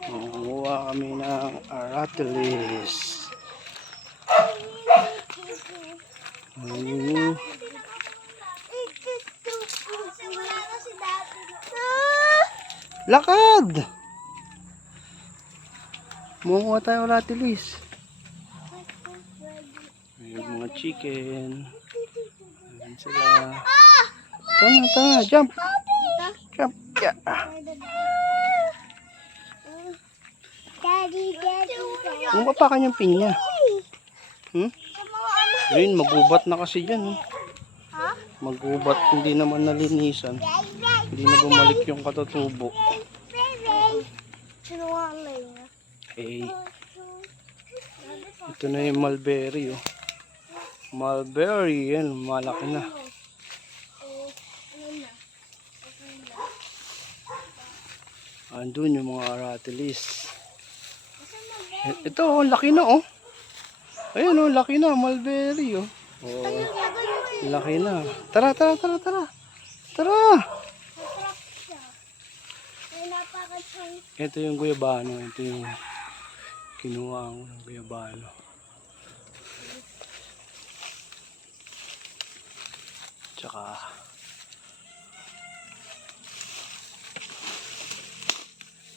Kumuha kami ng aratilis. Lakad! Kumuha tayo ng aratilis. Yung mga chicken. Ayan sila. Tara, jump! Jump! Yeah. Ang pa kanyang pinya. Ayun, magubat na kasi dyan. Magubat, hindi naman nalinisan. Hindi na bumalik yung katutubo. Okay. Ito na yung mulberry. Oh. Mulberry, yan, malaki na. Andun yung mga aratilis. Ito, laki na oh. Ayun oh, laki na, mulberry oh. Oh, laki na. Tara. Ito yung guyabano. Ito yung kinuha ko ng guyabano. Tsaka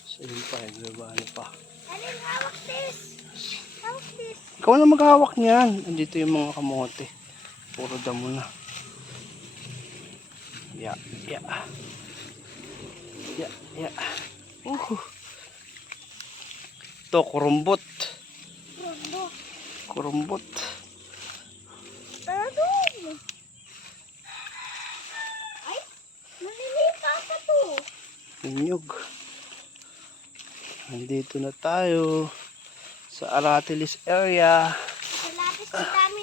sa yun pa, yung guyabano pa. Hawak this. Ikaw na maghahawak niyan. Andito yung mga kamote. Puro damo na. Yeah. Ito, kurumbot. Tara doon. Ay, nalilipa pa to. Inyog. Nandito na tayo sa Aratilis area. Sa lapis, ang dami